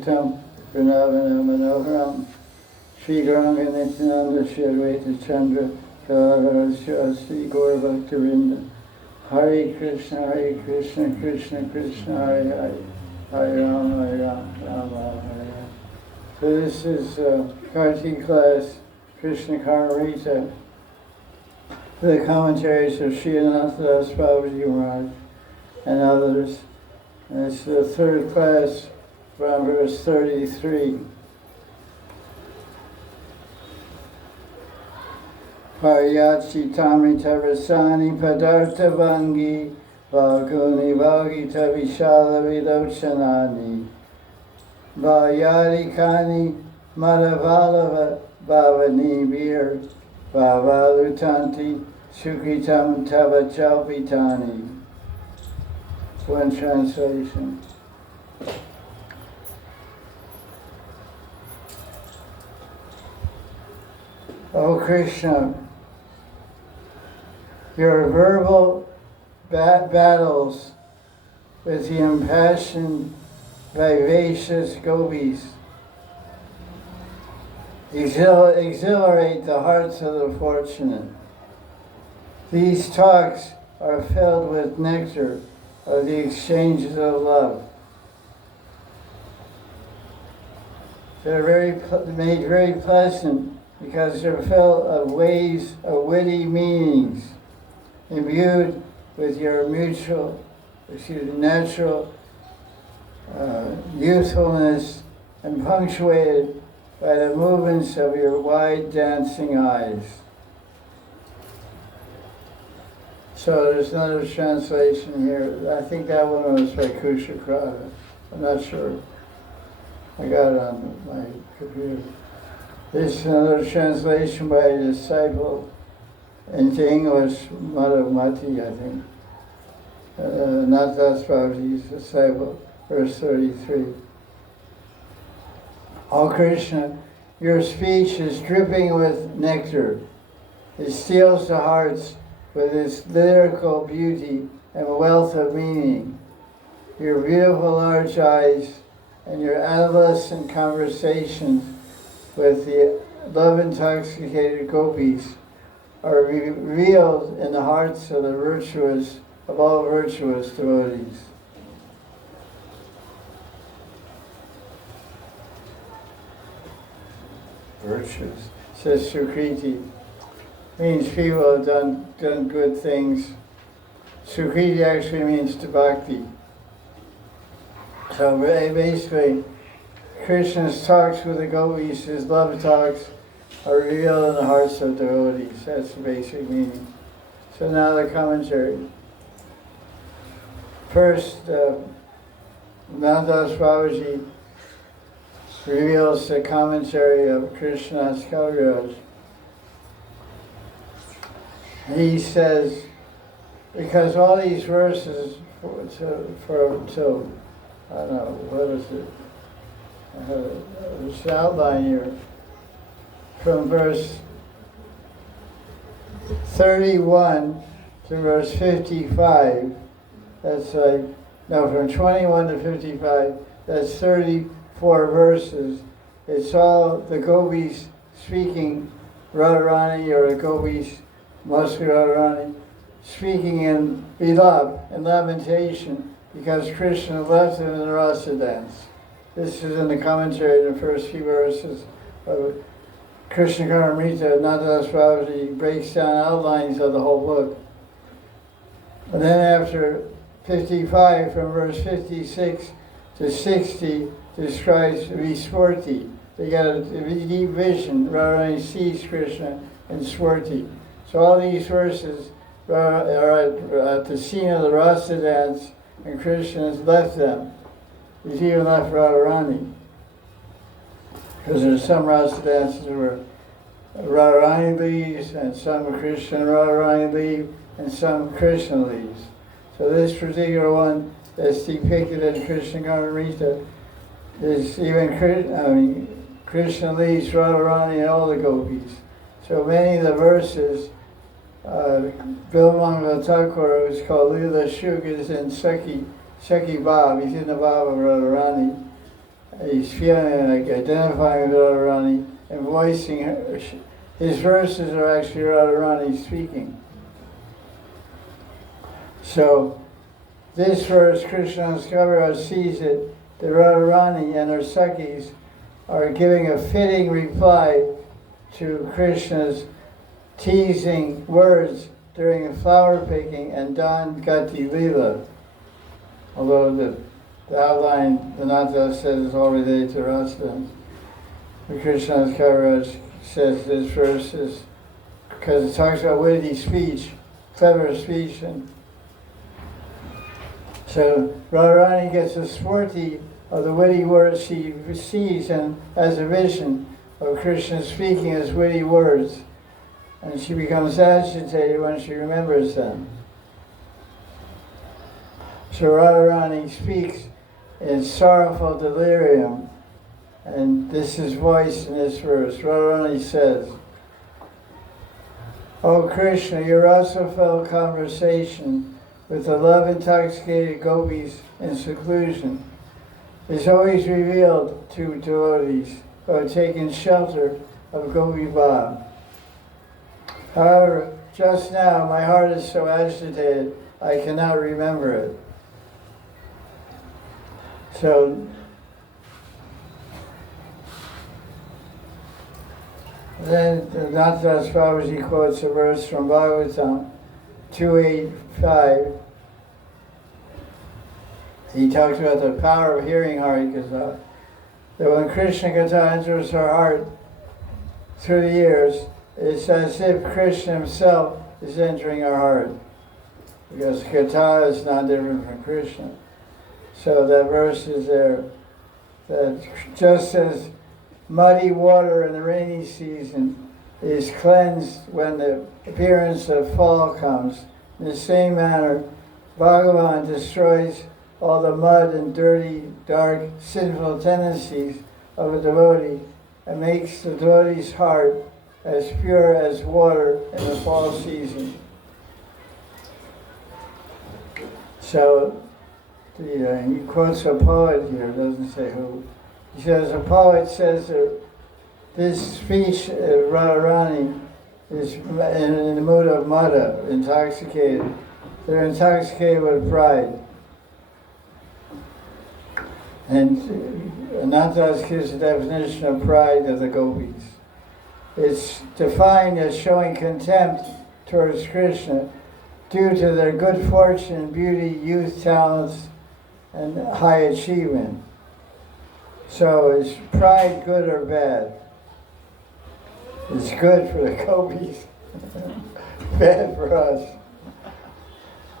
Adbhutam Pranavana Manoharam Sri Garanga Nityananda Shri Advaita Chandra Sri Gaur Bhaktavinda Hare Krishna, Krishna Krishna, Hare Hare, Hare Rama, Rama Hare. So this is Kartik class, Krishna Karnamrita, the commentaries of Sri Ananta Babaji Maharaj and others. And it's the third class from verse 33. Paryachi tamrita rasani padartha vangi Valguni Valgita Vishala Vidochanani Valyari Kani Madhavalava Bhavani Vir Bhavalutanti Sukhitam Tava Chalpitani. One translation. O Krishna, your verbal battles with the impassioned, vivacious gopis exhilarate the hearts of the fortunate. These talks are filled with nectar of the exchanges of love. They're made very pleasant because they're filled of waves of witty meanings, imbued with your natural youthfulness and punctuated by the movements of your wide dancing eyes. So there's another translation here. I think that one was by Kusha Krada. I'm not sure. I got it on my computer. This is another translation by a disciple into English, Madhavmati, I think. Not that's Babaji's disciple, verse 33. O Krishna, your speech is dripping with nectar. It steals the hearts with its lyrical beauty and wealth of meaning. Your beautiful large eyes and your adolescent conversations with the love-intoxicated gopis are revealed in the hearts of the virtuous, of all virtuous devotees. Virtuous, says Sukriti, means people have done good things. Sukriti actually means to bhakti. So basically, Krishna's talks with the gopis, his love talks, are revealed in the hearts of devotees. That's the basic meaning. So now the commentary. First, Nanda Babaji reveals the commentary of Krishna's Kaviraj. He says, because all these verses, till I don't know, what is it? There's an outline here. From verse 31 to verse 55, that's like, no, from 21 to 55, that's 34 verses. It's all the gopis speaking Radharani, or the gopis, mostly Radharani, speaking in vilap, in lamentation, because Krishna left them in the rasa dance. This is in the commentary in the first few verses of Krishna Karnamrita. Nanda Babaji breaks down outlines of the whole book. And then after 55, from verse 56 to 60, describes Viswarti. They got a deep vision. Radharani sees Krishna in Swarti. So all these verses are at the scene of the rasa dance, and Krishna has left them. He's even left Radharani. Because there's some rasa dances where Radharani leaves, and some Krishna and Radharani leave, and some Krishna leaves. So this particular one that's depicted in Krishna Karnamrita is even Krishna leaves Radharani and all the gopis. So many of the verses, Bilmangala Thakur, who's called Lila Shuk, is in Seki Bhav. He's in the Bhav of Radharani. He's feeling like identifying with Radharani and voicing her. His verses are actually Radharani speaking. So this verse, Krishna's Kaviraj sees it, that Radharani and her Sakhis are giving a fitting reply to Krishna's teasing words during a flower picking and Dan Gati Leela. Although the outline, the Ananta says, is all related to Rasa. Krishna's Kaviraj says this verse is, because it talks about witty speech, clever speech, and so Radharani gets a spurti of the witty words she sees and has a vision of Krishna speaking his witty words, and she becomes agitated when she remembers them. So Radharani speaks in sorrowful delirium, and this is voiced in this verse. Radharani says, "O Krishna, your rasa-filled conversation with the love-intoxicated gopis in seclusion is always revealed to devotees who have taken shelter of Gopi Bhav. However, just now my heart is so agitated I cannot remember it." So then Nathadas Babaji quotes a verse from Bhagavatam 285. He talks about the power of hearing Harikatha. That when Krishna Katha enters our heart through the ears, it's as if Krishna himself is entering our heart. Because Katha is not different from Krishna. So that verse is there. That just as muddy water in the rainy season is cleansed when the appearance of fall comes, in the same manner, Bhagavan destroys all the mud and dirty, dark, sinful tendencies of a devotee and makes the devotee's heart as pure as water in the fall season. So, he quotes a poet here, doesn't say who. He says, a poet says that this speech, Radharani, is in the mood of mada, intoxicated. They're intoxicated with pride. And Ananta gives a definition of pride of the gopis. It's defined as showing contempt towards Krishna due to their good fortune, beauty, youth, talents, and high achievement. So is pride good or bad? It's good for the gopis, bad for us.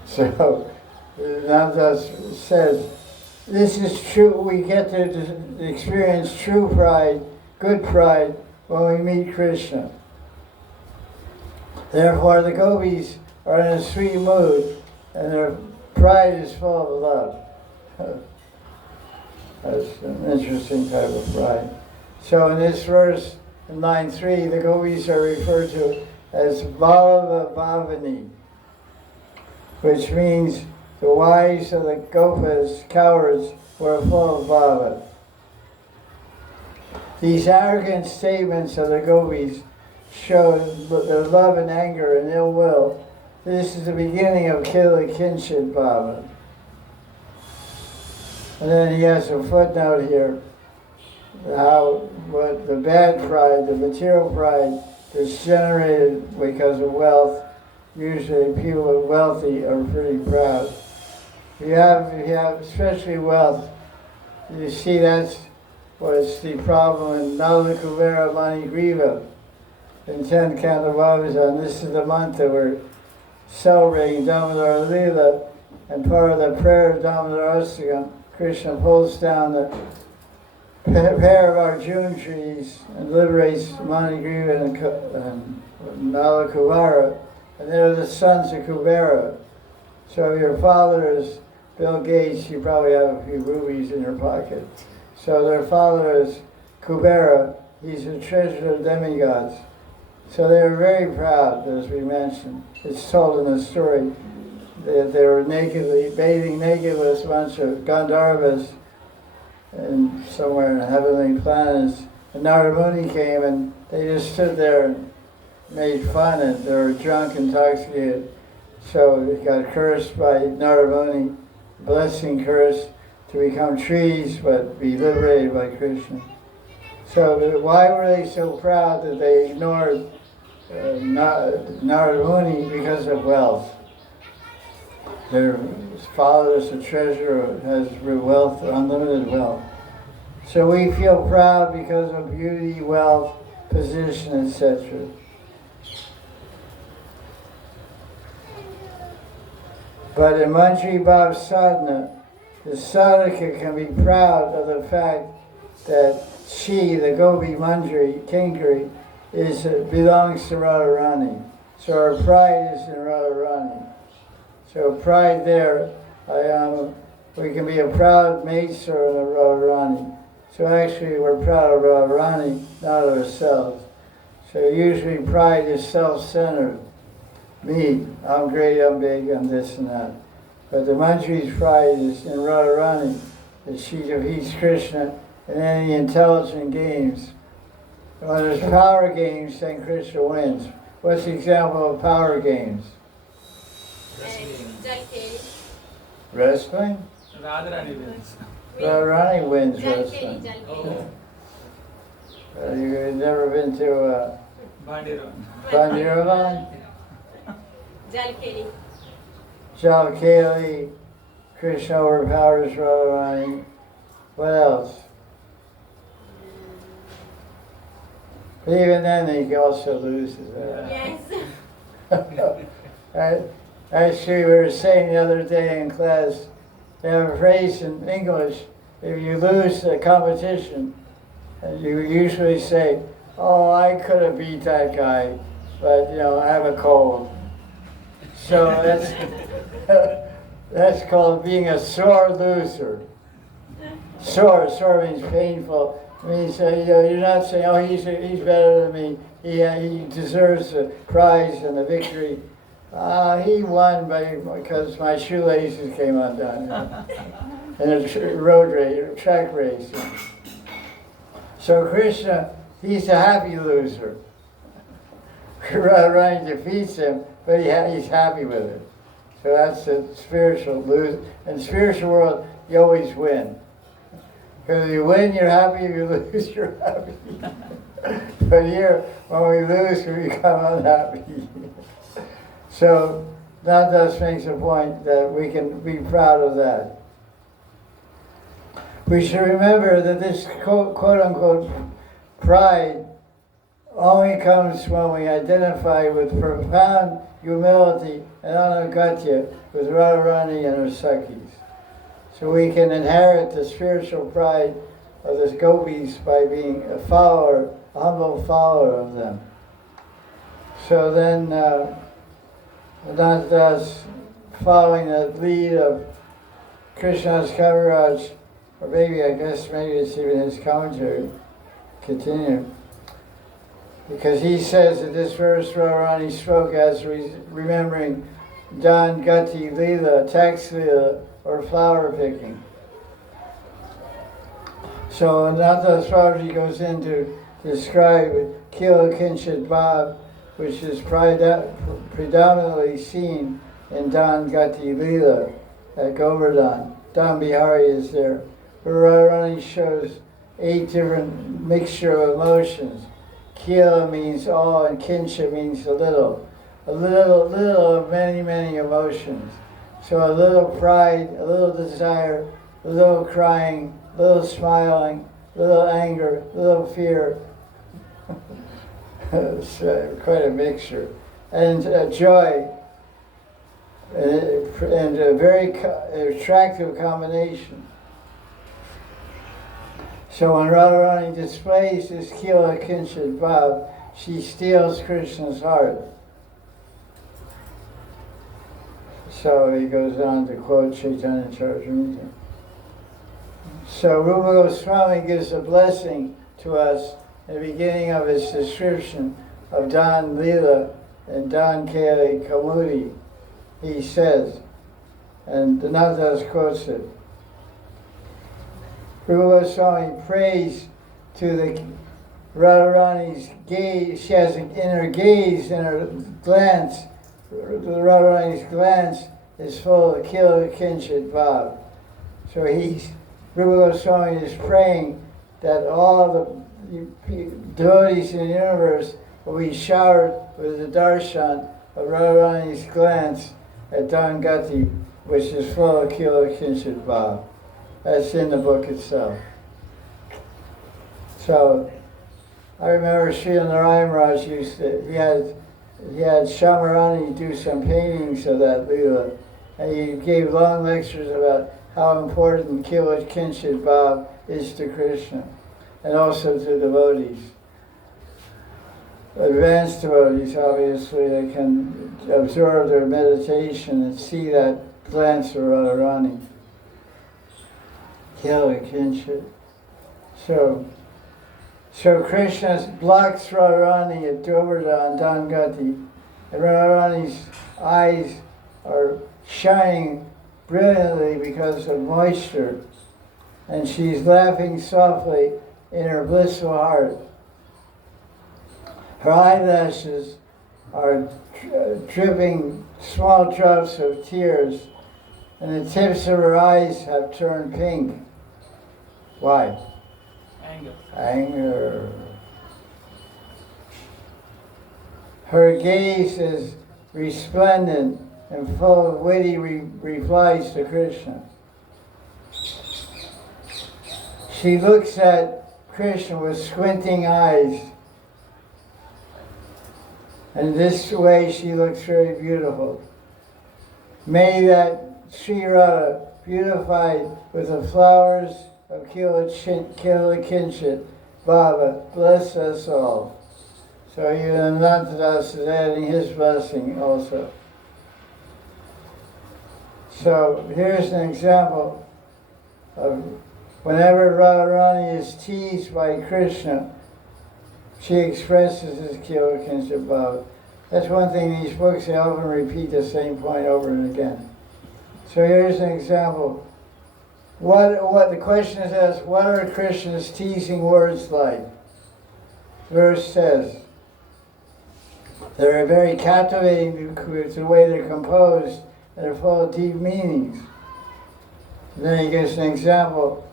So Ananta says, this is true, we get to experience true pride, good pride, when we meet Krishna. Therefore the gopis are in a sweet mood and their pride is full of love. That's an interesting type of pride. So in this verse, in line 3, the gopis are referred to as Ballava Bhavani, which means the wives of the gopas, cowards, were full of bhava. These arrogant statements of the gopis show their love and anger and ill will. This is the beginning of Kila Kinship Bhava. And then he has a footnote here, what the bad pride, the material pride that's generated because of wealth. Usually people who are wealthy are pretty proud. If you have especially wealth, you see that's what's the problem in Nala Kuvera Mani Griva in 10 Kandavavas. This is the month that we're celebrating Damodar Leela, and part of the prayer of Damodar Astakam, Krishna pulls down the pair of Arjuna trees and liberates Manigriva and Nala Kuvara, and they're the sons of Kubera. So if your father is Bill Gates, you probably have a few rubies in your pocket. So their father is Kubera, he's a treasurer of demigods. So they were very proud, as we mentioned. It's told in the story that they were nakedly, bathing naked with a bunch of Gandharvas and somewhere in the heavenly planets. And Narada Muni came and they just stood there and made fun and they were drunk, intoxicated. So they got cursed by Narada Muni, blessing cursed to become trees but be liberated by Krishna. So why were they so proud that they ignored Narada Muni? Because of wealth. Their father is a treasurer, has wealth, unlimited wealth. So we feel proud because of beauty, wealth, position, etc. But in Manjari Bhav Sadhana, the sadhaka can be proud of the fact that she, the Gopi Manjari, Kinkari, belongs to Radharani. So our pride is in Radharani. So pride there, we can be a proud maidservant of Radharani. So actually we're proud of Radharani, not ourselves. So usually pride is self-centered. Me, I'm great, I'm big, I'm this and that. But the Manjari's pride is in Radharani, that she defeats Krishna in any intelligent games. When there's power games, then Krishna wins. What's the example of power games? Wrestling? Radharani wins. Radharani wins wrestling. You've never been to Bandiravan? Jalkeli, Krishna overpowers Radharani. What else? But even then he also loses. Yes. Actually, we were saying the other day in class, they have a phrase in English, if you lose a competition, you usually say, oh, I could have beat that guy, but I have a cold. So that's called being a sore loser. Sore means painful. It means you're not saying, oh, he's better than me. He deserves the prize and the victory. He won because my shoelaces came undone in a road race, track race. So Krishna, he's a happy loser. Radharani defeats him, but he's happy with it. So that's the spiritual lose. In the spiritual world, you always win. Because if you win, you're happy. If you lose, you're happy. But here, when we lose, we become unhappy. So that thus makes a point that we can be proud of that. We should remember that this quote-unquote pride only comes when we identify with profound humility and anugatya with Radharani and her Sakhis. So we can inherit the spiritual pride of the gopis by being a follower, a humble follower of them. So then, Ananta's following the lead of Krishna's Kaviraj, or maybe it's even his commentary, continue. Because he says that this verse Radharani spoke as remembering Dan Gati Leela, tax Leela, or flower picking. So Ananta Swamiji goes in to describe Kila Kinshit Bhav, which is predominantly seen in Dan Gati Leela at Govardhan. Dan Bihari is there. Radharani shows 8 different mixture of emotions. Kila means all and Kinsha means a little. A little of many, many emotions. So a little pride, a little desire, a little crying, a little smiling, a little anger, a little fear. It's quite a mixture. And joy, and a very attractive combination. So when Radharani displays this Kila Kinshit Bhav, she steals Krishna's heart. So he goes on to quote Chaitanya Charitamrita. So Rupa Goswami gives a blessing to us in the beginning of his description of Dan Leela and Dan Keli Kamudi. He says, and Ananta quotes it, Rupa Goswami prays to the Radharani's gaze. She has an inner gaze, in her glance. The Radharani's glance is full of Kila Kinshit Bhav. So Rupa Goswami is praying that all the devotees in the universe will be showered with the darshan of Radharani's glance at Dangati, which is full of Kila Kinshit Bhav. That's in the book itself. So, I remember Srila Narayan Maharaj he had Shamarani do some paintings of that Leela, and he gave long lectures about how important Kila Kinshit Bhav is to Krishna, and also to devotees. Advanced devotees, obviously, they can absorb their meditation and see that glance of Radharani. Kila Kinshit. So Krishna blocks Radharani at Govardhan, Dangati, and Radharani's eyes are shining brilliantly because of moisture, and she's laughing softly in her blissful heart. Her eyelashes are dripping small drops of tears, and the tips of her eyes have turned pink. Why? Anger. Her gaze is resplendent and full of witty replies to Krishna. She looks at Krishna with squinting eyes, and this way she looks very beautiful. May that Sri Radha, beautified with the flowers of Kila Kinshit Baba, bless us all. So even Ananta is adding his blessing also. So here's an example of whenever Radharani is teased by Krishna, she expresses his Kila Kinshit Baba. That's one thing in these books, they often repeat the same point over and again. So here's an example. What the question is asked, what are Krishna's teasing words like? Verse says, they're very captivating with the way they're composed, and they're full of deep meanings. And then he gives an example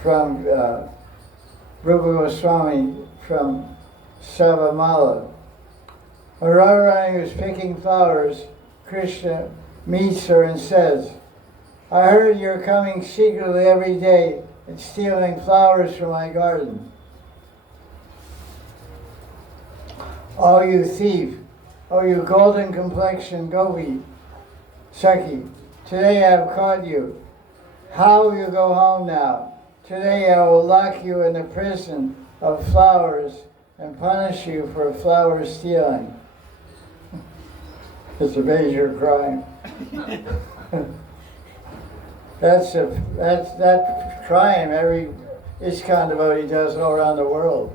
from Rupa Goswami from Savamala. When Radharani was picking flowers, Krishna meets her and says, I heard you're coming secretly every day and stealing flowers from my garden. Oh, you thief! Oh, you golden complexioned gopi, Saki, today I have caught you. How will you go home now? Today I will lock you in the prison of flowers and punish you for flower stealing. It's a major crime. That crime every ISKCON devotee does all around the world.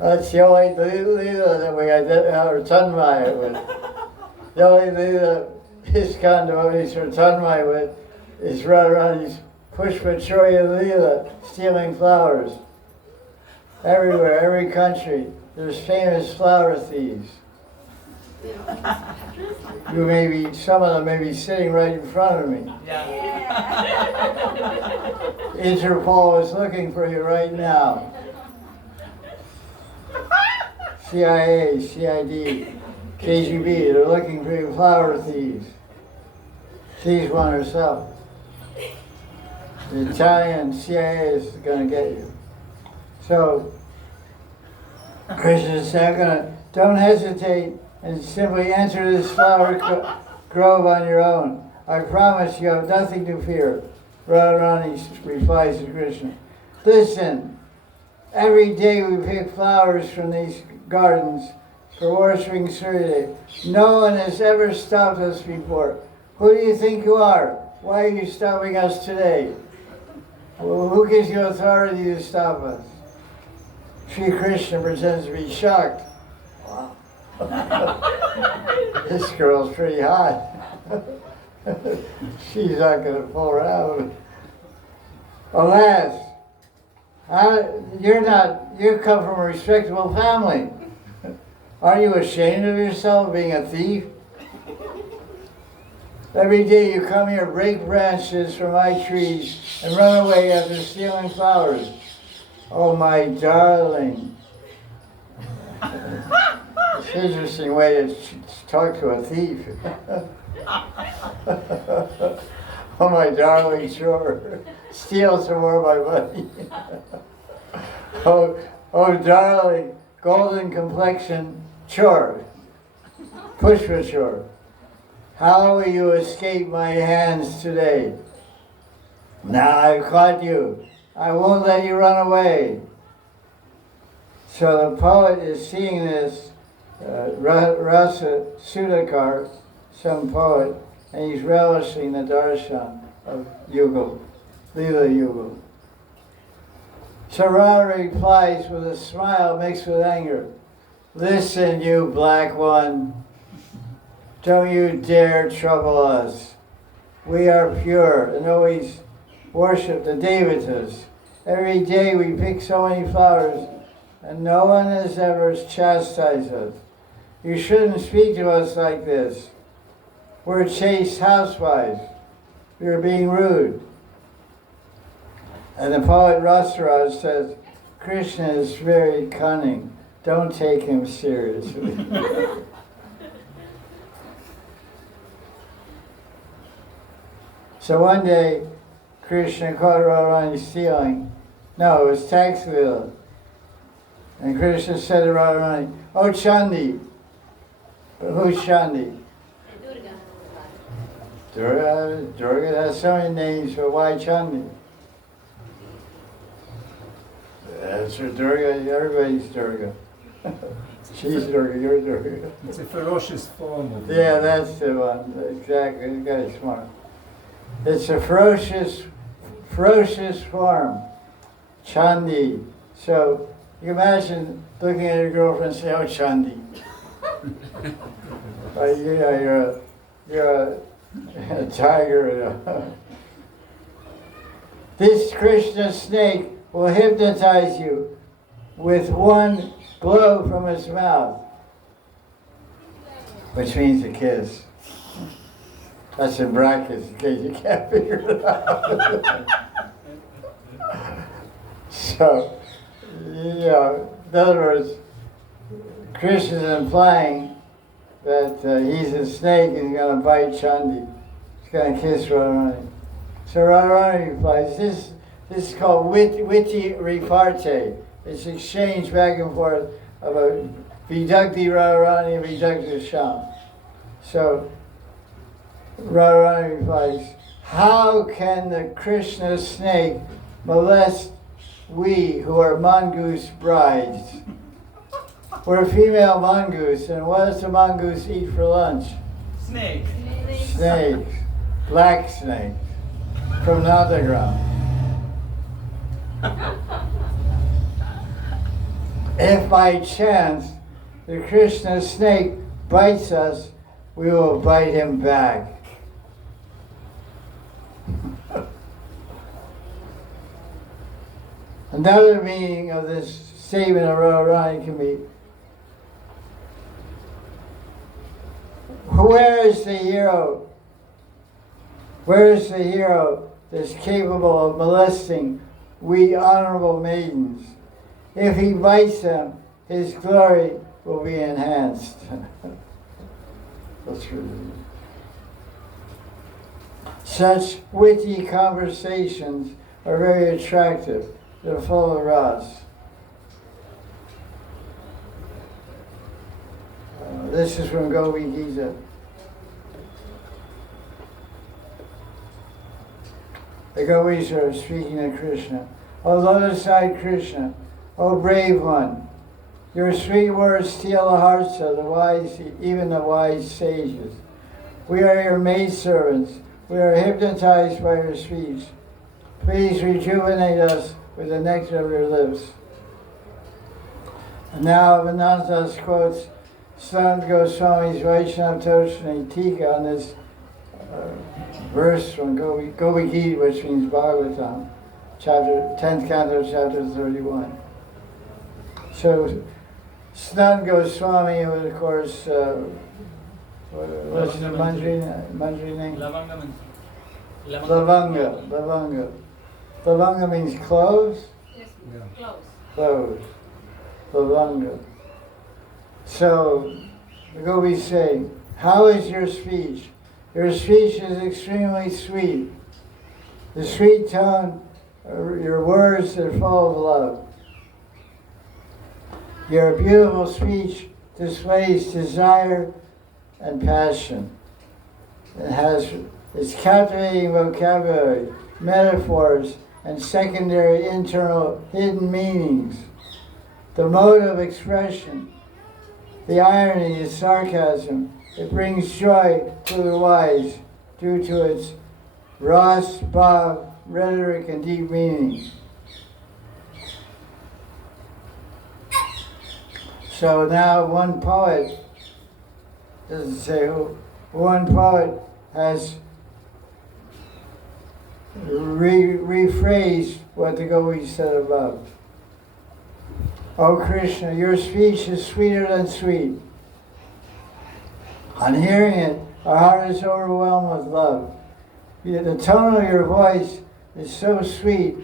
That's the only Leela that we are Tanmaya with. The only Leela ISKCON devotees are Tanmaya with is Radharani's Pushpa Choya Leela, stealing flowers. Everywhere, every country, there's famous flower thieves. Some of them may be sitting right in front of me. Yeah. Interpol is looking for you right now. CIA, CID, KGB, they're looking for you flower thieves. She's one herself. The Italian CIA is going to get you. So, Krishna said, don't hesitate and simply enter this flower grove on your own. I promise you have nothing to fear. Radharani replies to Krishna, listen, every day we pick flowers from these gardens for worshiping Surya. No one has ever stopped us before. Who do you think you are? Why are you stopping us today? Well, who gives you authority to stop us? Sri Krishna pretends to be shocked. Wow. This girl's pretty hot. She's not going to pull around. Alas, you come from a respectable family. Are you ashamed of yourself being a thief? Every day you come here, break branches from my trees, and run away after stealing flowers. Oh, my darling. It's an interesting way to talk to a thief. Oh, my darling, sure. Steal some more of my money. Oh, darling, golden complexion, sure. Push for sure. How will you escape my hands today? Now I've caught you. I won't let you run away. So the poet is seeing this, Rasa Sudhakar, some poet, and he's relishing the darshan of Yugal, Leela Yugal. So Radha replies with a smile mixed with anger. Listen, you black one. Don't you dare trouble us. We are pure and always worship the Devatas. Every day we pick so many flowers and no one has ever chastised us. You shouldn't speak to us like this. We're chaste housewives. You're being rude. And the poet Rasaraj says, Krishna is very cunning. Don't take him seriously. So one day, Krishna caught Radharani stealing. No, it was tax lila. And Krishna said to Radharani, oh Chandi. But who's Chandi? Durga. Durga has so many names, but why Chandi? That's for Durga, everybody's Durga. She's Durga, you're Durga. It's a ferocious form of Yeah, that's the one. Exactly, the guy's smart. It's a ferocious form. Chandi. So you imagine looking at your girlfriend and saying, oh Chandi. You're a tiger. This Krishna snake will hypnotize you with one blow from his mouth, which means a kiss. That's in brackets in case you can't figure it out. So, in other words, Krishna is implying that he's a snake and he's going to bite Chandi. He's going to kiss Radharani. So Radharani replies, this is called Witty repartee. It's exchange back and forth of a Vidagdi Radharani and Vidagdi Sham. So Radharani replies, how can the Krishna snake molest we who are mongoose brides? We're female mongoose, and what does the mongoose eat for lunch? Snakes. Snakes. Black snakes. From Nandagram. If by chance the Krishna snake bites us, we will bite him back. Another meaning of this statement of Radharani can be, where is the hero? Where is the hero that's capable of molesting we honorable maidens? If he bites them, his glory will be enhanced. That's really such witty conversations are very attractive. They're full of ras. This is from Gopi Gita. The Gopis are speaking to Krishna. O lotus-eyed Krishna, O brave one, your sweet words steal the hearts of the wise, even the wise sages. We are your maidservants. We are hypnotized by your speech. Please rejuvenate us with the nectar of your lips. And now Ananta quotes Sant Goswami's Vaishnava Toshni Tika on this verse from Gopi Gita, which means Bhagavatam, chapter 10th canto, chapter 31. So Sanat Goswami was, of course, what's his Manjari name? Lavanga. Lavanga means clothes? Yes, Yeah. close. Clothes. Lavanga. So the gopis say, how is your speech? Your speech is extremely sweet. The sweet tone, your words are full of love. Your beautiful speech displays desire and passion. It has its captivating vocabulary, metaphors, and secondary internal hidden meanings. The mode of expression, the irony, the sarcasm, it brings joy to the wise due to its ras, bhav, rhetoric, and deep meaning. So now one poet, doesn't say who, one poet has rephrased what the gopis said above. O Krishna, your speech is sweeter than sweet. On hearing it, our heart is overwhelmed with love. The tone of your voice is so sweet,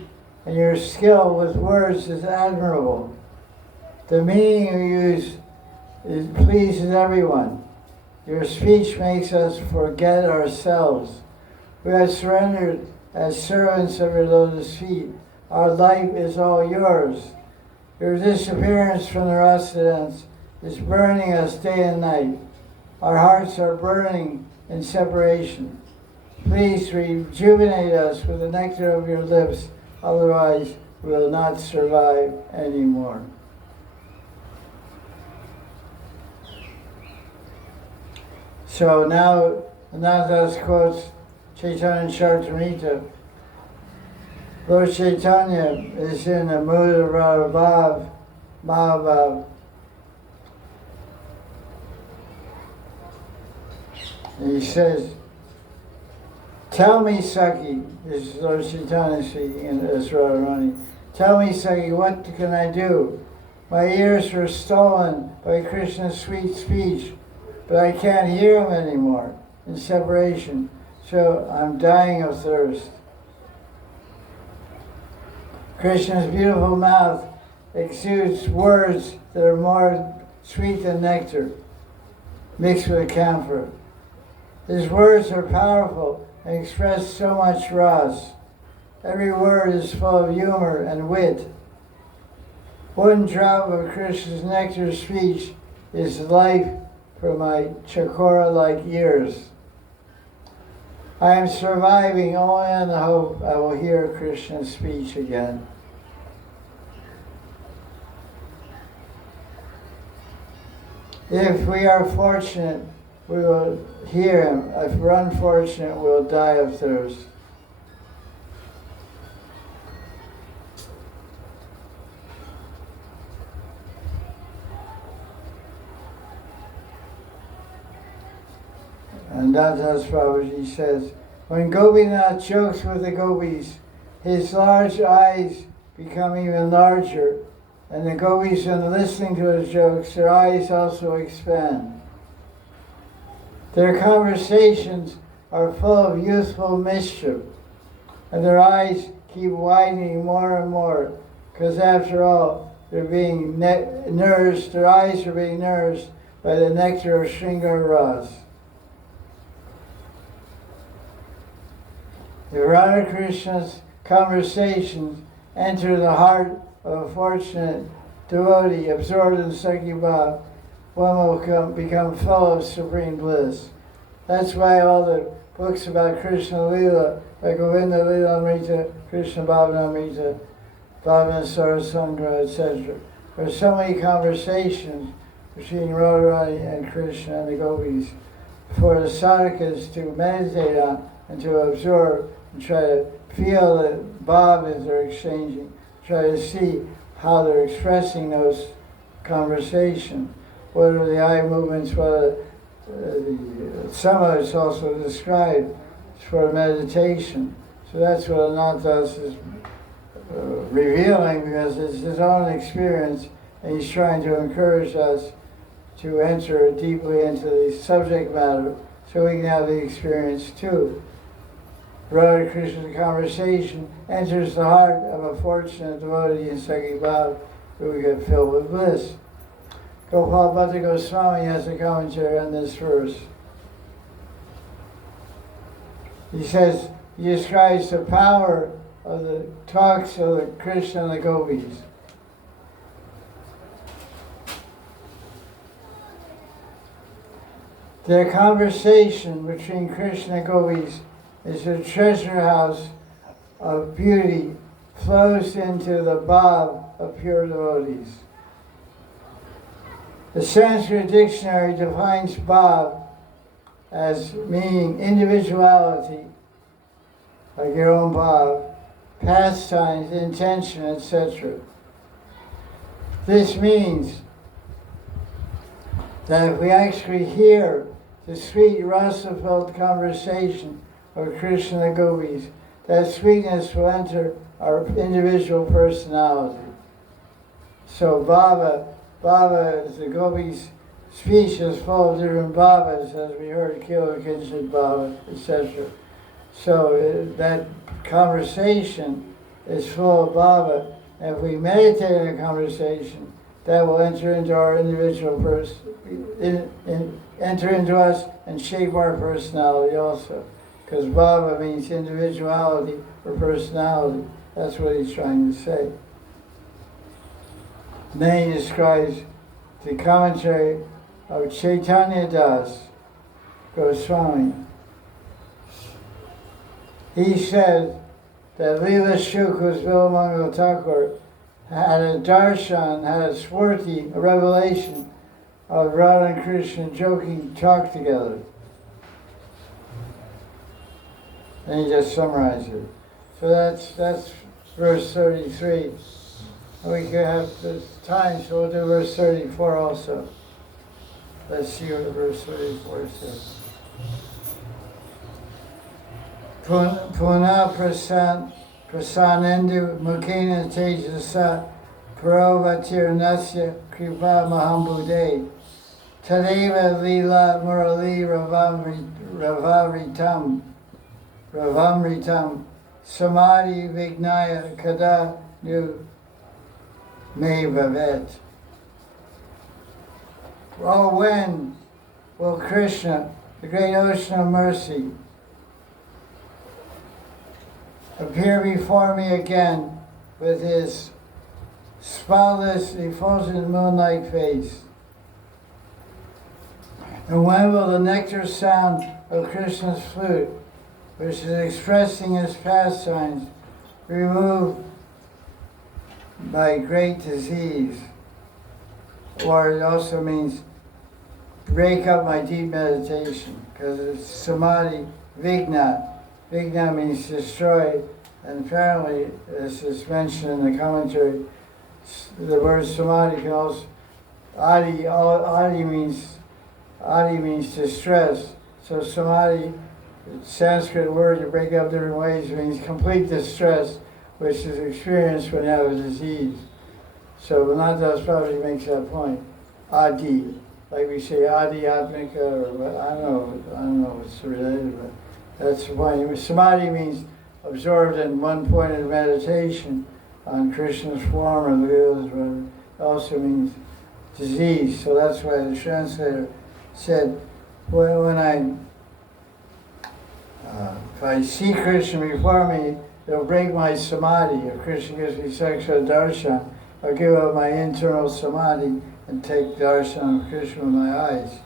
and your skill with words is admirable. The meaning you use pleases everyone. Your speech makes us forget ourselves. We are surrendered as servants of your lotus feet. Our life is all yours. Your disappearance from the Rasadance is burning us day and night. Our hearts are burning in separation. Please rejuvenate us with the nectar of your lips, otherwise we will not survive anymore. So now Ananta quotes Chaitanya Charitamrita. Lord Chaitanya is in a mood of Radha Mahabhav. And he says, tell me, Saki, this is Lord Chaitanya speaking as Radharani, tell me, Saki, what can I do? My ears were stolen by Krishna's sweet speech, but I can't hear him anymore in separation, so I'm dying of thirst. Krishna's beautiful mouth exudes words that are more sweet than nectar, mixed with camphor. His words are powerful and express so much ras. Every word is full of humor and wit. One drop of Krishna's nectar speech is life for my chakora-like ears. I am surviving only on the hope I will hear Krishna's speech again. If we are fortunate, we will hear him. If we're unfortunate, we will die of thirst. And that's Babaji says, when Gopinath jokes with the gopis, his large eyes become even larger, and the gopis, when listening to his jokes, their eyes also expand. Their conversations are full of youthful mischief, and their eyes keep widening more and more, because after all, they're being nourished, their eyes are being nourished by the nectar of Shringar Ras. If Radha Krishna's conversations enter the heart of a fortunate devotee absorbed in Sakhi Bhav, one will become full of supreme bliss. That's why all the books about Krishna Leela, like Govinda Leela Amrita, Krishna Bhavanamrita, Bhavana Sarasangra, etc. There's so many conversations between Radharani and Krishna and the gopis for the sadhakas to meditate on and to absorb and try to feel the bhav as they're exchanging, try to see how they're expressing those conversations. What are the eye movements, what are Sama is also described for meditation. So that's what Ananta is revealing, because it's his own experience, and he's trying to encourage us to enter deeply into the subject matter so we can have the experience too. Radha Krishna's conversation enters the heart of a fortunate devotee in Sakhi Bhav, who we get filled with bliss. Gopal Bhatta Goswami has a commentary on this verse. He says, he describes the power of the talks of the Krishna and the gopis. Their conversation between Krishna and gopis is a treasure house of beauty, flows into the bhav of pure devotees. The Sanskrit dictionary defines bhav as meaning individuality, like your own bhav, pastimes, intention, etc. This means that if we actually hear the sweet rasa-filled conversation of Krishna and the gopis, that sweetness will enter our individual personality. So bhava is the gopis' speech is full of different bhavas, as we heard, Kila Kinchin Bhava, etc. So that conversation is full of bhava. And if we meditate on a conversation, that will enter into our individual enter into us and shape our personality also. Because bhava means individuality or personality. That's what he's trying to say. Then he describes the commentary of Chaitanya Das Goswami. He said that Leela Shuka's Vilamangal Thakur had a darshan, had a swarti, a revelation of Radha and Krishna joking talk together. And he just summarized it. So that's verse 33. We could have this time, so we'll do verse 34 also. Let's see what verse 34 says. Puna prasanendu mukena tejasa paravatirnasya kripa mahambude tadeva lila murali ravamritam samadhi vignaya kada nu me vavet. Oh, when will Krishna, the great ocean of mercy, appear before me again with his spotless, effulgent moonlight face? And when will the nectar sound of Krishna's flute, which is expressing his pastimes, remove my great disease? Or it also means break up my deep meditation, because it's samadhi vigna. Vigna means destroy, and apparently, as is mentioned in the commentary, the word samadhi can also, adi means distress. So samadhi, Sanskrit word to break up different ways, means complete distress, which is experienced when you have a disease. So Ananta probably makes that point. Adi, like we say adi atmika, or I don't know what's related, but that's the point. Samadhi means absorbed in one point of meditation on Krishna's form or the Leelas, whatever. It also means disease. So that's why the translator said, if I see Krishna before me, it'll break my samadhi. If Krishna gives me sexual darshan, I'll give up my internal samadhi and take darshan of Krishna with my eyes.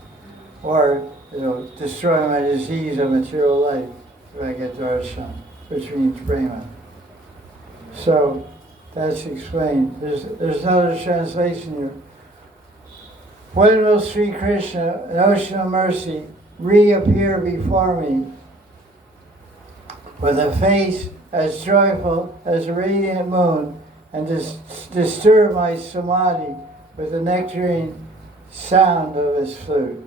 Or it'll destroy my disease of material life if I get darshan, which means prema. So that's explained. There's another translation here. When will Sri Krishna, an ocean of mercy, reappear before me with a face as joyful as a radiant moon, and disturb my samadhi with the nectarine sound of his flute?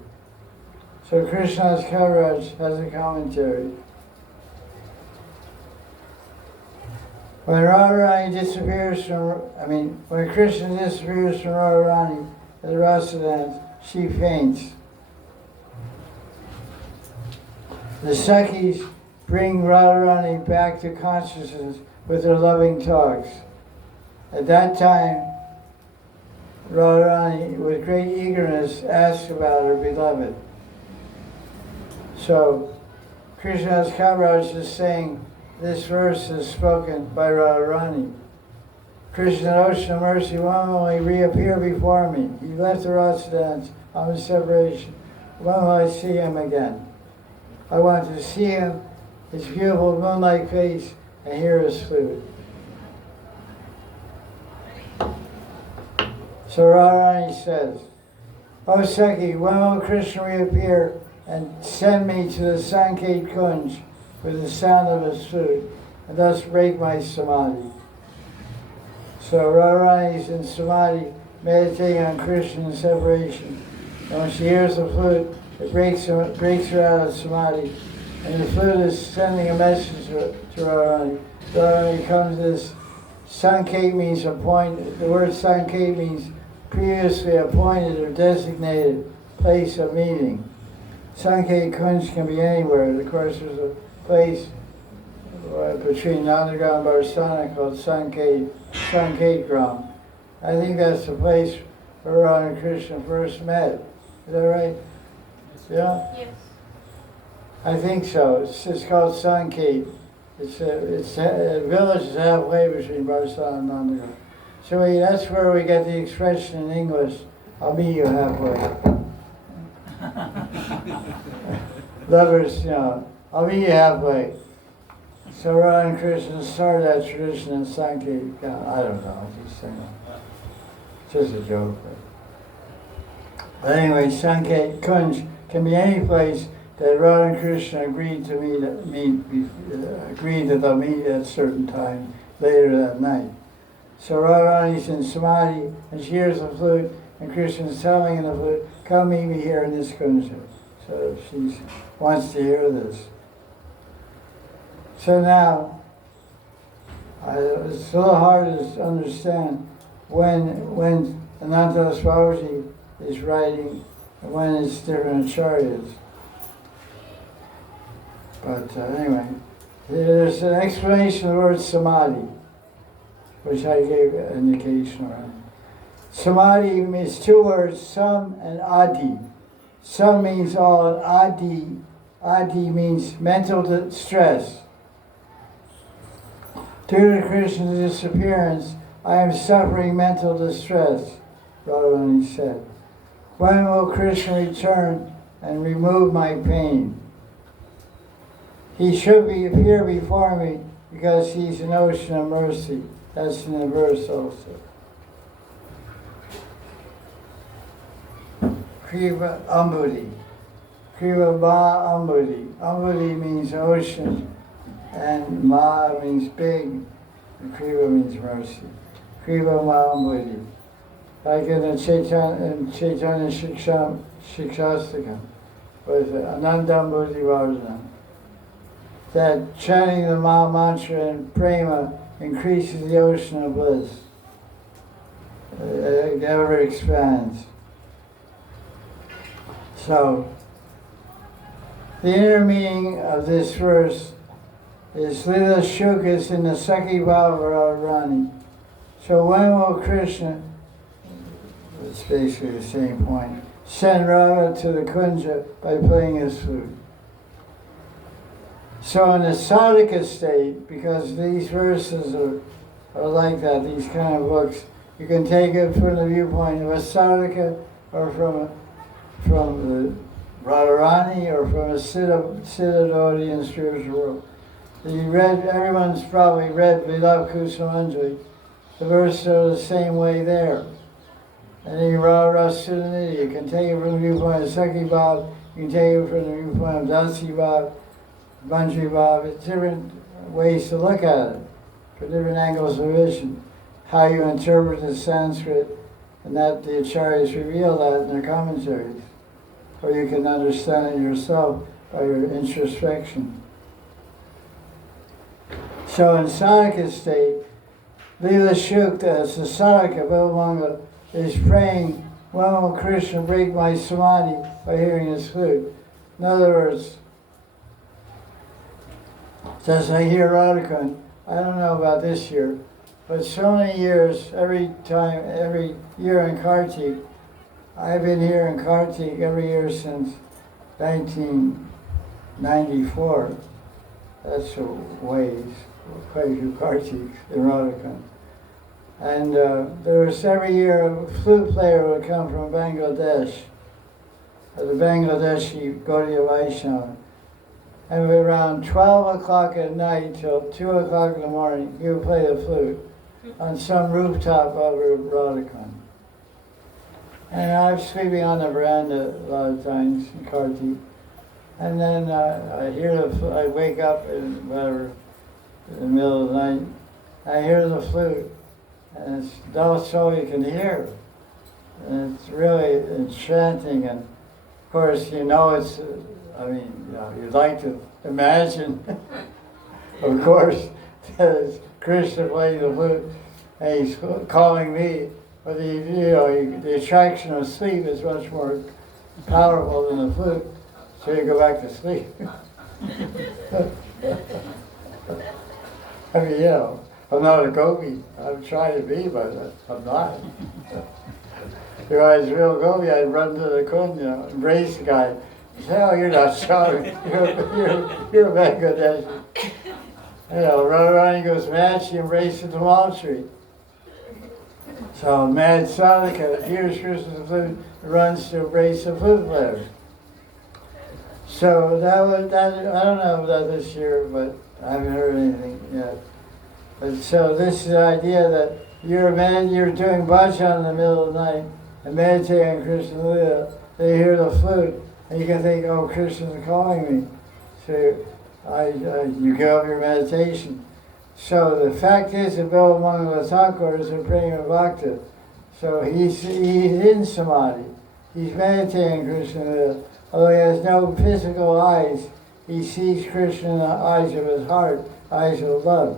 So Krishna's Kaviraj has a commentary. When Radharani disappears from, when Krishna disappears from Radharani at the rasa dance, she faints. The Sakhis bring Radharani back to consciousness with their loving talks. At that time, Radharani, with great eagerness, asks about her beloved. So, Krishna's Kaviraj is saying, this verse is spoken by Radharani. Krishna, ocean of mercy, when will he reappear before me? He left the rasa dance on the separation. When will I see him again? I want to see him, his beautiful moon-like face, and hear his flute. So Radharani says, O Sakhi, when will Krishna reappear and send me to the Sanket Kunj with the sound of his flute, and thus break my samadhi? So Radharani is in samadhi, meditating on Krishna in separation. And when she hears the flute, it breaks her out of samadhi. And the flute is sending a message to Radharani. Radharani comes to this. Sanket means appointed. The word Sanket means previously appointed or designated place of meeting. Sanket Kunj can be anywhere. Of course, there's a place between Nandagram and Barsana called Sanket Gram. I think that's the place where Radha and Krishna first met. Is that right? Yeah? Yes. I think so. It's called Sanket. It's a village is halfway between Barsana and Nandagram. So that's where we get the expression in English, I'll meet you halfway. Lovers, I'll meet you halfway. So Radha and Krishna started that tradition in Sanket. I don't know, it's just a joke. But anyway, Sanket Kunj can be any place that Radha and Krishna agreed that they'll meet at a certain time later that night. So Radharani's in samadhi and she hears the flute, and Krishna's telling in the flute, come meet me here in this kunja. So she wants to hear this. So now, it's a little hard to understand when Ananta Babaji is writing and when it's different acharyas. But anyway, there's an explanation of the word samadhi, which I gave an indication on. Samadhi means two words, sam and adi. Sam means all, and adi means mental distress. Due to Krishna's disappearance, I am suffering mental distress, Radharani said. When will Krishna return and remove my pain? He should appear before me because he's an ocean of mercy. That's in the verse also. Kriva Ambudi. Kriva Ma Ambudi. Ambudi means ocean, and Ma means big, and Kriva means mercy. Kriva Ma Ambudi. Like in the Chaitanya Shikshastakam, with Ananta Ambudi Vardhana. That chanting the Maha Mantra and Prema increases the ocean of bliss. It ever expands. So, the inner meaning of this verse is Lila Shukas in the Sakhi Bhava Radharani. So when will Krishna, it's basically the same point, send Radha to the Kunja by playing his flute? So in the sadhaka state, because these verses are like that, these kind of books, you can take it from the viewpoint of a sadhaka or from the Radharani or from a Siddha in spiritual world. Everyone's probably read Vilav Kusumanjali. The verses are the same way there. And then Radha Siddhanidhi, you can take it from the viewpoint of Sakhi Bhav, you can take it from the viewpoint of Dasi Bhav, Manjari Bhav. It's different ways to look at it, for different angles of vision. How you interpret the Sanskrit, and that the acharyas reveal that in their commentaries. or you can understand it yourself by your introspection. So in sadhaka state, Lila Shukta, as the sadhaka, Bilamanga, is praying, when will Krishna break my samadhi by hearing his flute? In other words, as I hear Radhakund, I don't know about this year, but so many years, every year in Kartik, I've been here in Kartik every year since 1994. That's a ways, quite a few Kartiks in Radhakund. And there was every year a flute player would come from Bangladesh, the Bangladeshi Gaudiya Vaishnava. And around 12 o'clock at night till 2 o'clock in the morning, he would play the flute on some rooftop over Radhakund. And I was sleeping on the veranda a lot of times in Kartik. And then I wake up in the middle of the night, I hear the flute, and that's all you can hear. And it's really enchanting, and of course, it's, you'd like to imagine, of course, there's Krishna playing the flute, and he's calling me, but the attraction of sleep is much more powerful than the flute, so you go back to sleep. I'm not a gopi. I'm trying to be, but I'm not. If I was a real gopi, I'd run to the kunya, embrace the guy. Say, oh, you're not shouting. You're a Bangladeshi. Run around, he goes mad, she embraces the palm tree. So mad sadhaka hears Krishna's flute, runs to embrace the flute player. So that I don't know about this year, but I haven't heard anything yet. But so this is the idea that you're doing bhajan in the middle of the night and meditating on Krishna Lila. They hear the flute, and you can think, oh, Krishna's calling me. So you give up your meditation. So the fact is that Bilamanga Thakur is a prema bhakta. So he's in samadhi. He's meditating on Krishna Lila. Although he has no physical eyes, he sees Krishna in the eyes of his heart, eyes of love.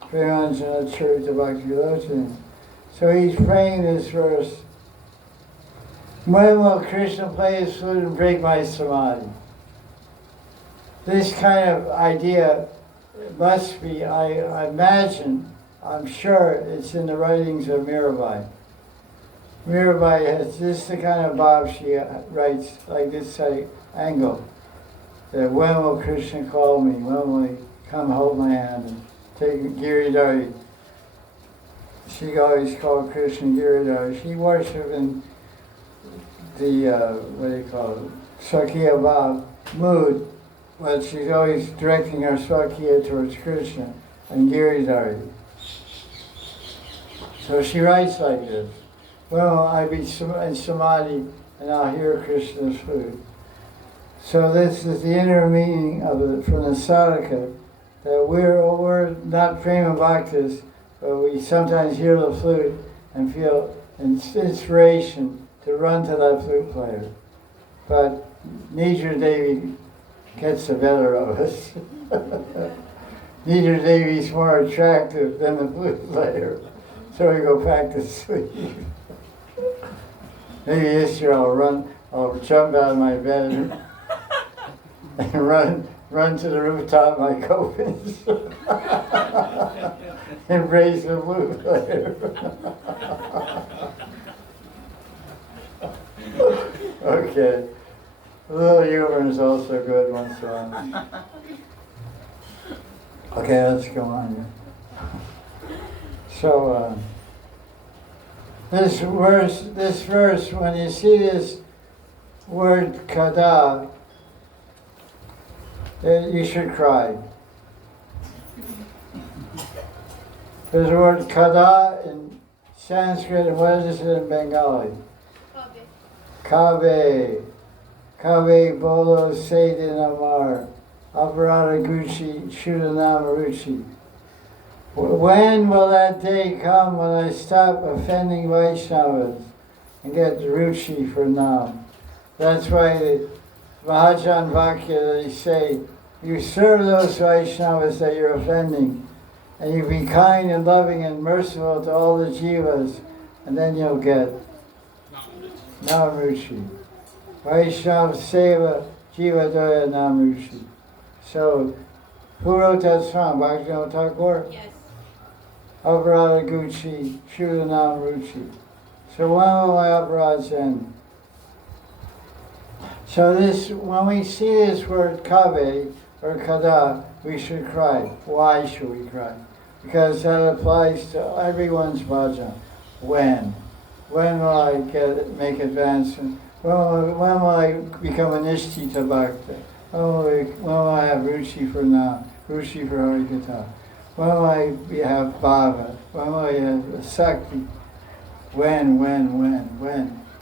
Premanjana Charita Bhakti Lochana. So he's praying this verse. When will Krishna play his flute and break my samadhi? This kind of idea must be, I imagine, I'm sure it's in the writings of Mirabai. Mirabai has this the kind of bhav she writes, like this angle. That when will Krishna call me? When will he come hold my hand and take Giridhari? She always called Krishna Giridhari. She worshipped in the, Swakiya Bhav mood, but she's always directing her Swakiya towards Krishna and Giridhari. So she writes like this. Well, I be in samadhi and I'll hear Krishna's flute. So this is the inner meaning of it from the sadhaka, that we're not prema bhaktas, but we sometimes hear the flute and feel inspiration to run to that flute player. But Nidra Devi gets the better of us. Nidra Devi is more attractive than the flute player, so we go back to sleep. Maybe this year I'll jump out of my bed and run to the rooftop of my copings and raise the flute player. Okay. A little humor is also good once in a while. Okay, let's go on here. So, this verse, when you see this word kada, you should cry. There's a word kada in Sanskrit, and what is it in Bengali? Kabe. Kabe bolo sedin amar. Aparada guchi shudanamaruchi. When will that day come when I stop offending Vaishnavas and get ruchi for Nam? That's why the Mahajan Vakya, they say, you serve those Vaishnavas that you're offending, and you be kind and loving and merciful to all the jivas, and then you'll get Namruchi. Vaishnava Seva Jiva Daya Namruchi. So, who wrote that song? Bhaktivinoda Thakur? Yes. Aparada Gucci, Shuddha Namruchi. So when will my aparadhas end? So this, when we see this word kave or kada, we should cry. Why should we cry? Because that applies to everyone's bhajan. When? When will I make advancement? When will I become an Nishtita Bhakta? When will I have Ruchi for Nam, Ruchi for Harikatha? When will I have Bhava? When will I have Sakti? When? When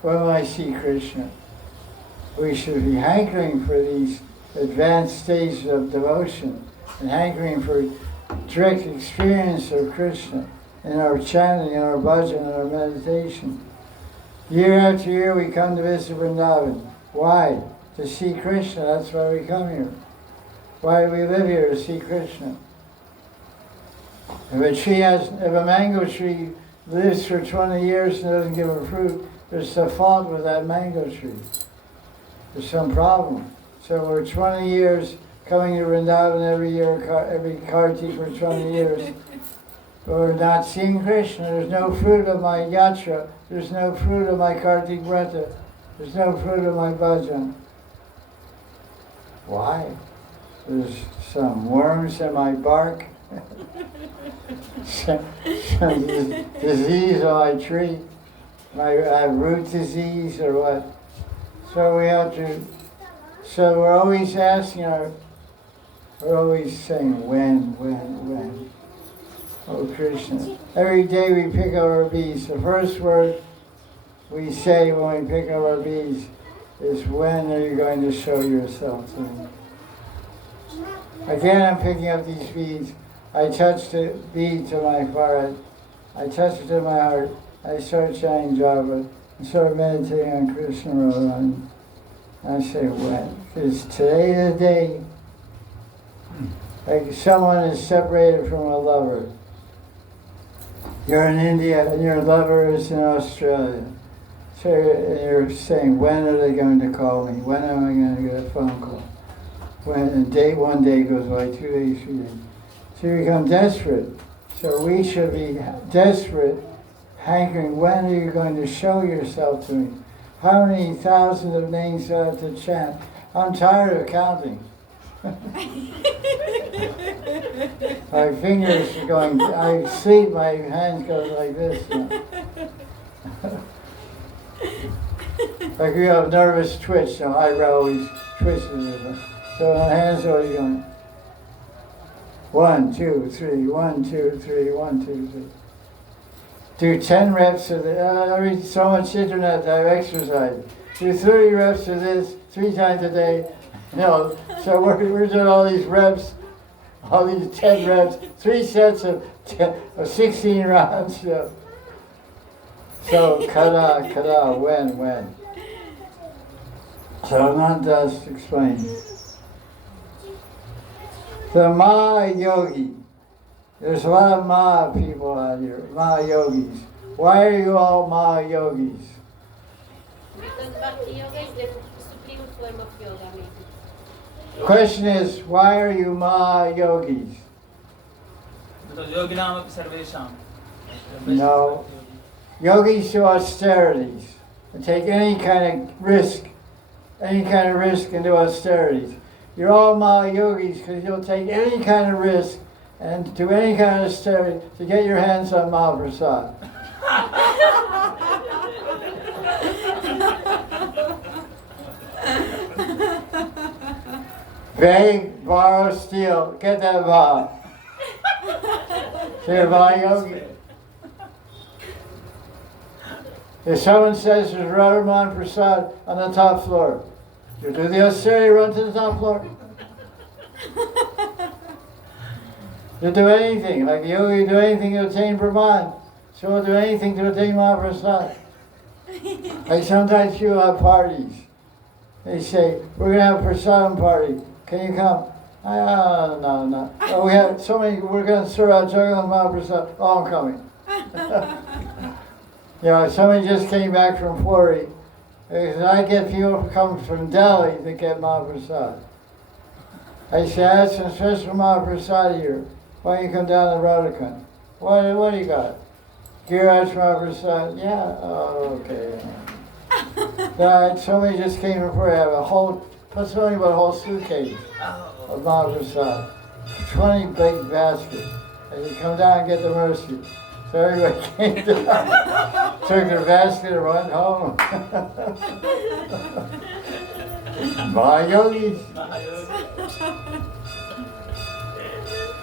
will I see Krishna? We should be hankering for these advanced stages of devotion and hankering for direct experience of Krishna in our chanting, in our bhajan, in our meditation. Year after year we come to visit Vrindavan. Why? To see Krishna. That's why we come here. Why do we live here? To see Krishna. If a mango tree lives for 20 years and doesn't give a fruit, there's a fault with that mango tree. There's some problem. So we're 20 years coming to Vrindavan every year, every Kartik for 20 years. But we're not seeing Krishna. There's no fruit of my yatra. There's no fruit of my Kartik Vrata. There's no fruit of my bhajan. Why? There's some worms in my bark. some disease on my tree. I have root disease or what? So we have to, so we're always asking we're always saying when. Oh Krishna. Every day we pick up our beads. The first word we say when we pick up our beads is, when are you going to show yourself to me? Again, I'm picking up these beads. I touch the bead to my forehead. I touch it to my heart. I start chanting japa and start meditating on Krishna Radha. I say, when? Is today the day? Like someone is separated from a lover. You're in India and your lover is in Australia. So you're saying, when are they going to call me? When am I going to get a phone call? When one day goes by, 2 days, 3 days. So you become desperate. So we should be desperate, hankering, when are you going to show yourself to me? How many thousands of names do I have to chant? I'm tired of counting. My fingers are going, I sleep, my hands go like this. Like you have nervous twitch, the eyebrow always twitches. So my hands are always going 1, 2, 3, 1, 2, 3, 1, 2, 3. Do 10 reps of the, I read so much internet, I have exercise. Do 30 reps of this 3 times a day. So we're doing all these reps, all these 10 reps, 3 sets of 16 rounds. So kada, when. So Ananta explains. The Maha-yogi. There's a lot of Maha people out here, Maha-yogis. Why are you all Maha-yogis? Because Bhakti Yoga is the supreme form of yoga, maybe. Question is, why are you Maha-yogis? No. Yogis do austerities and take any kind of risk and do austerities. You're all Maha-yogis because you'll take any kind of risk and do any kind of austerity to get your hands on Mahaprasad. Beg, borrow, steal, get that Maha. So you're Maha-yogi. If someone says there's Radharman Prasad on the top floor, you do the austerity, run to the top floor. You do anything, like the yogi do anything to attain Brahman. So we'll do anything to attain Mahaprasad. Like sometimes people have parties. They say, we're going to have a prasadam party. Can you come? No. Oh, we have so many, we're going to serve out Jagannath Mahaprasad. Oh, I'm coming. You know, somebody just came back from Florida. I get people who come from Delhi to get Mahaprasad. I say, I have some special Mahaprasad here. Why don't you come down to Radhakan? What do you got? Giriraj Mahaprasad? Yeah? Oh, okay. Somebody just came from Florida. I have a whole, plus only about a whole suitcase of Mahaprasad. 20 big baskets. I said, come down and get the mercy. So everybody came down, took their basket and went home. Mahayogis.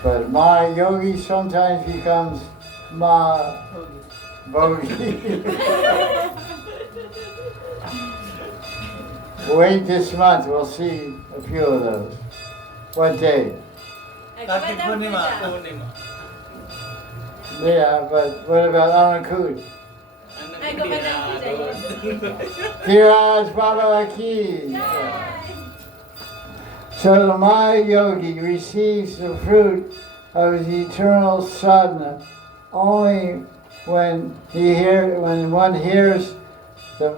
But Mahayogi sometimes becomes Bogi. Wait this month, we'll see a few of those. What day? Kartik Purnima. Yeah, but what about Anakud? Ay, Gopal Kiraj Baba Ki. So the Mahayogi receives the fruit of his eternal sadhana only when one hears the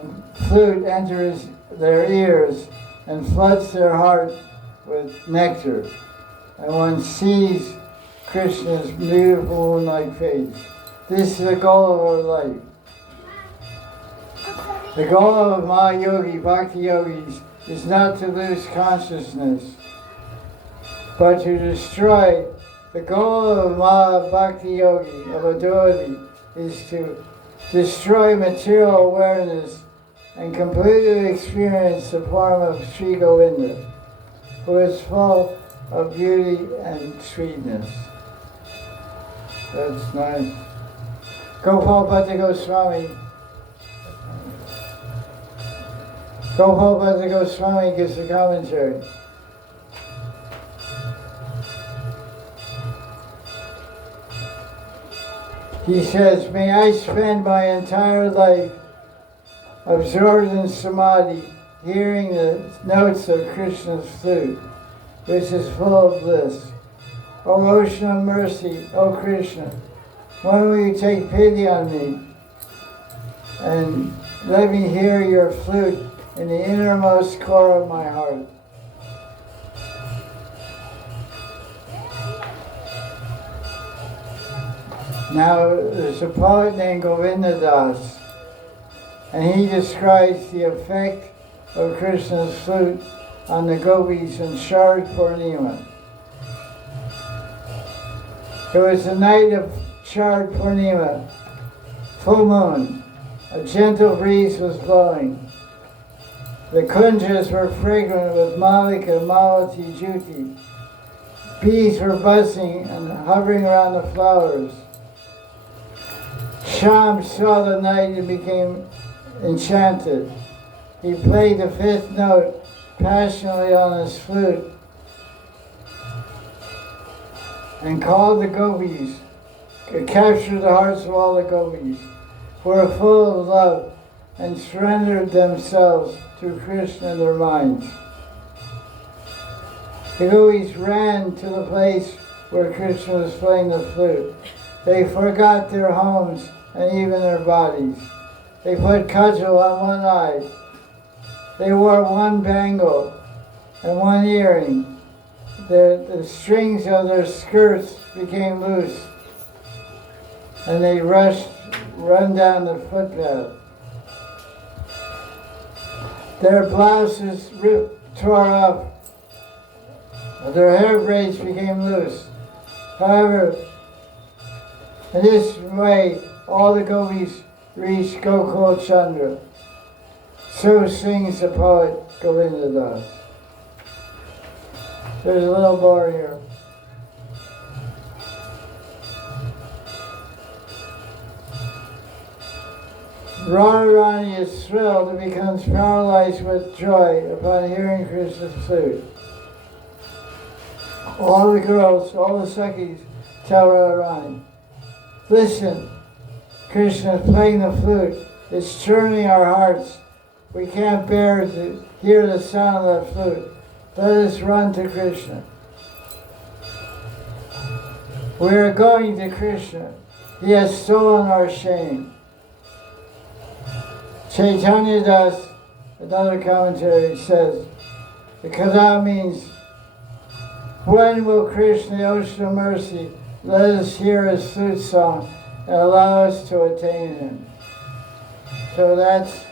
flute enter their ears and floods their heart with nectar, and one sees Krishna's beautiful moon-like face. This is the goal of our life. The goal of Mahayogi, Bhakti Yogis, is not to lose consciousness, but to destroy. The goal of Maha Bhakti Yogi, of a devotee, is to destroy material awareness and completely experience the form of Sri Govinda, who is full of beauty and sweetness. That's nice. Gopal Bhatta Goswami. Gopal Bhatta Goswami gives a commentary. He says, may I spend my entire life absorbed in samadhi, hearing the notes of Krishna's flute, which is full of bliss. O ocean of mercy, O Krishna, when will you take pity on me and let me hear your flute in the innermost core of my heart? Now, there's a poet named Govinda Das, and he describes the effect of Krishna's flute on the gopis in Shard Purnima. It was the night of Shard Purnima, full moon. A gentle breeze was blowing. The kunjas were fragrant with Malika, Malati, Juti. Bees were buzzing and hovering around the flowers. Sham saw the night and became enchanted. He played the fifth note passionately on his flute and called the gopis, captured the hearts of all the gopis, who were full of love and surrendered themselves to Krishna in their minds. The gopis ran to the place where Krishna was playing the flute. They forgot their homes and even their bodies. They put kajal on one eye. They wore one bangle and one earring. The strings of their skirts became loose, and they run down the footpath. Their blouses tore off. Their hair braids became loose. However, in this way, all the gopis reached Gokul Chandra. So sings the poet Govinda Das. There's a little more here. Radharani is thrilled and becomes paralyzed with joy upon hearing Krishna's flute. All the girls, all the Sakhis tell Radharani, listen, Krishna is playing the flute. It's churning our hearts we can't bear to hear the sound of the flute, let us run to Krishna. We are going to Krishna. He has stolen our shame. Chaitanya Das, another commentary, says, the kada means, when will Krishna, the ocean of mercy, let us hear his flute song and allow us to attain him? So that's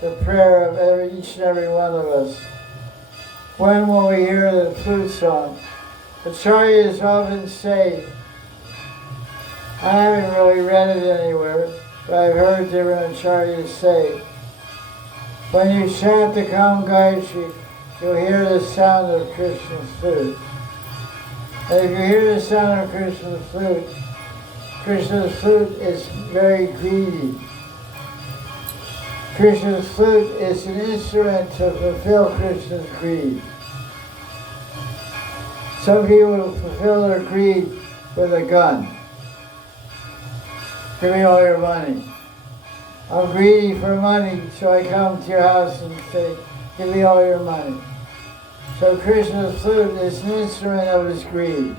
the prayer of each and every one of us. When will we hear the flute song? Acharyas often say, I haven't really read it anywhere, but I've heard different acharyas say, when you chant the Kam Gayatri, you'll hear the sound of Krishna's flute. And if you hear the sound of Krishna's flute is very greedy. Krishna's flute is an instrument to fulfill Krishna's greed. Some people fulfill their greed with a gun. Give me all your money. I'm greedy for money, so I come to your house and say, give me all your money. So Krishna's flute is an instrument of his greed.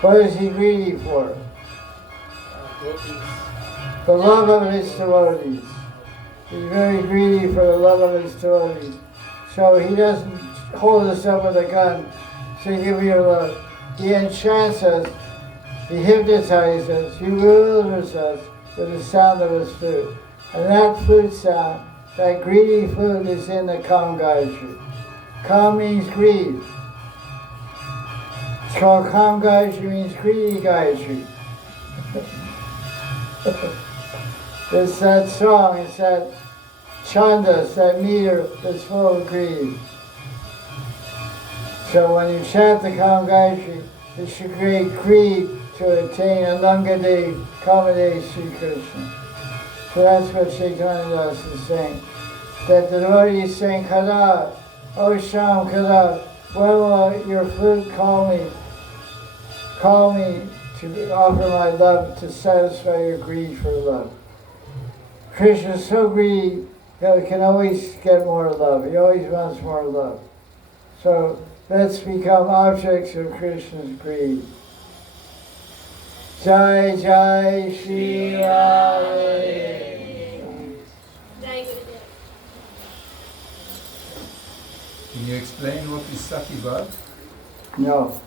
What is he greedy for? The love of his devotees. He's very greedy for the love of his devotees. So he doesn't hold us up with a gun, say, give me your love. He enchants us, he hypnotizes us, he bewilders us with the sound of his flute. And that flute sound, that greedy flute is in the Kam Gayatri. Kam means greed. It's called Kam Gayatri, means greedy Gayatri. It's that song, it's that chandas, that meter that's full of greed. So when you chant the Kam Gayatri, it should create greed to attain Anangade, Kamade Sri Krishna. So that's what Chaitanya Das is saying. That the devotee is saying, Kada, oh Sham, Kada, when will your flute call me to offer my love to satisfy your greed for love? Krishna is so greedy, he can always get more love. He always wants more love. So let's become objects of Krishna's greed. Jai Jai Sri Radhe. Jai Gurudev. Can you explain what is Sati Bhav? No.